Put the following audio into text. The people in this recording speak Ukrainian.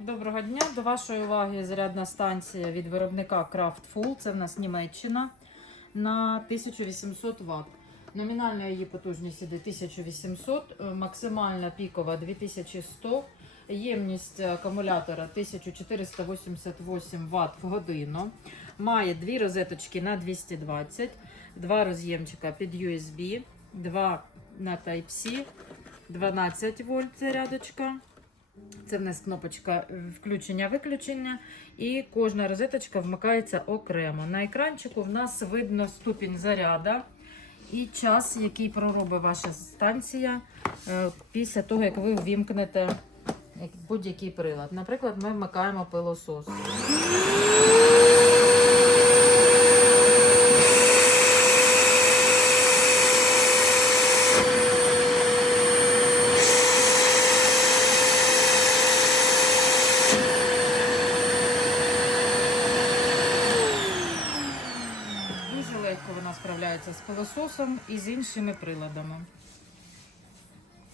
Доброго дня. До вашої уваги зарядна станція від виробника Kraftful. Це в нас Німеччина на 1800 Вт. Номінальна її потужність іде 1800, е, максимальна пікова 2100, ємність акумулятора 1488 Вт в годину. Має дві розеточки на 220, два роз'ємчика під USB, два на Type-C, 12 вольт зарядочка. Це в нас кнопочка включення-виключення, і кожна розеточка вмикається окремо. На екранчику в нас видно ступінь заряда і час, який проробить ваша станція е, після того, як ви ввімкнете будь-який прилад. Наприклад, ми вмикаємо пилосос. Легко вона справляється з пилососом і з іншими приладами.